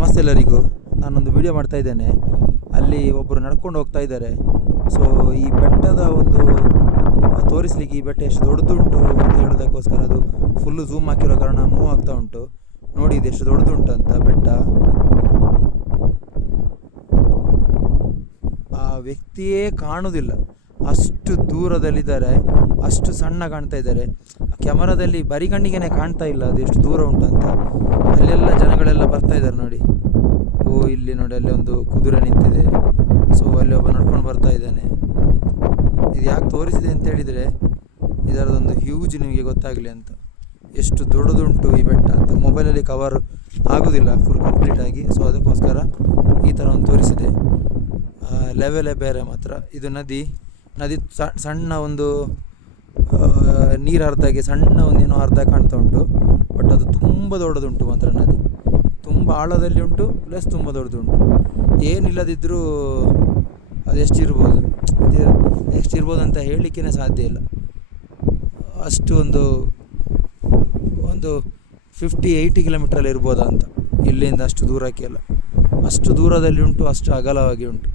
ನಮಸ್ತೆ ಎಲ್ಲರಿಗೂ. ನಾನೊಂದು ವಿಡಿಯೋ ಮಾಡ್ತಾ ಇದ್ದೇನೆ. ಅಲ್ಲಿ ಒಬ್ಬರು ನಡ್ಕೊಂಡು ಹೋಗ್ತಾ ಇದ್ದಾರೆ. ಸೊ ಈ ಬೆಟ್ಟದ ಒಂದು ತೋರಿಸ್ಲಿಕ್ಕೆ ಈ ಬೆಟ್ಟ ಎಷ್ಟು ದೊಡ್ಡದುಂಟು ಅಂತ ಹೇಳೋದಕ್ಕೋಸ್ಕರ ಅದು ಫುಲ್ಲು ಝೂಮ್ ಹಾಕಿರೋ ಕಾರಣ ಮೂವ್ ಆಗ್ತಾ ಉಂಟು. ನೋಡಿ ಇದು ಎಷ್ಟು ದೊಡ್ಡದುಂಟು ಅಂತ ಬೆಟ್ಟ. ಆ ವ್ಯಕ್ತಿಯೇ ಕಾಣುವುದಿಲ್ಲ, ಅಷ್ಟು ದೂರದಲ್ಲಿದ್ದಾರೆ, ಅಷ್ಟು ಸಣ್ಣ ಕಾಣ್ತಾ ಇದ್ದಾರೆ. ಕ್ಯಾಮರಾದಲ್ಲಿ ಬರಿಗಣ್ಣಿಗೆ ಕಾಣ್ತಾ ಇಲ್ಲ ಅದು ಎಷ್ಟು ದೂರ ಉಂಟು ಅಂತ. ಅಲ್ಲೆಲ್ಲ ಜನಗಳೆಲ್ಲ ಬರ್ತಾ ಇದ್ದಾರೆ ನೋಡಿ. ಇಲ್ಲಿ ನೋಡಿ, ಅಲ್ಲಿ ಒಂದು ಕುದುರೆ ನಿಂತಿದೆ. ಸೊ ಅಲ್ಲಿ ಒಬ್ಬ ನಡ್ಕೊಂಡು ಬರ್ತಾ ಇದ್ದಾನೆ. ಇದು ಯಾಕೆ ತೋರಿಸಿದೆ ಅಂತ ಹೇಳಿದರೆ ಇದರದೊಂದು ಹ್ಯೂಜ್ ನಿಮಗೆ ಗೊತ್ತಾಗಲಿ ಅಂತ, ಎಷ್ಟು ದೊಡ್ಡದುಂಟು ಈ ಬೆಟ್ಟ ಅಂತ. ಮೊಬೈಲಲ್ಲಿ ಕವರ್ ಆಗೋದಿಲ್ಲ ಫುಲ್ ಕಂಪ್ಲೀಟಾಗಿ. ಸೊ ಅದಕ್ಕೋಸ್ಕರ ಈ ಥರ ಒಂದು ತೋರಿಸಿದೆ. ಲೆವೆಲೇ ಬೇರೆ ಮಾತ್ರ. ಇದು ನದಿ ಸಣ್ಣ ಒಂದು ನೀರು ಅರ್ಧಗೆ ಸಣ್ಣ ಒಂದೇನೋ ಅರ್ಧ ಕಾಣ್ತಾ ಉಂಟು. ಬಟ್ ಅದು ತುಂಬ ದೊಡ್ಡದುಂಟು ಮಾತ್ರ. ನದಿ ತುಂಬ ಆಳದಲ್ಲಿ ಉಂಟು, ಪ್ಲಸ್ ತುಂಬ ದೊಡ್ಡದುಂಟು. ಏನಿಲ್ಲದಿದ್ದರೂ ಅದು ಎಷ್ಟಿರ್ಬೋದು ಅಂತ ಹೇಳಲಿಕ್ಕೇ ಸಾಧ್ಯ ಇಲ್ಲ. ಅಷ್ಟು ಒಂದು 50-80 ಕಿಲೋಮೀಟ್ರಲ್ಲಿ ಇರ್ಬೋದಾ ಅಂತ, ಇಲ್ಲಿಂದ ಅಷ್ಟು ದೂರಕ್ಕೆ ಅಲ್ಲ. ಅಷ್ಟು ದೂರದಲ್ಲಿ ಉಂಟು, ಅಷ್ಟು ಅಗಲವಾಗಿ ಉಂಟು.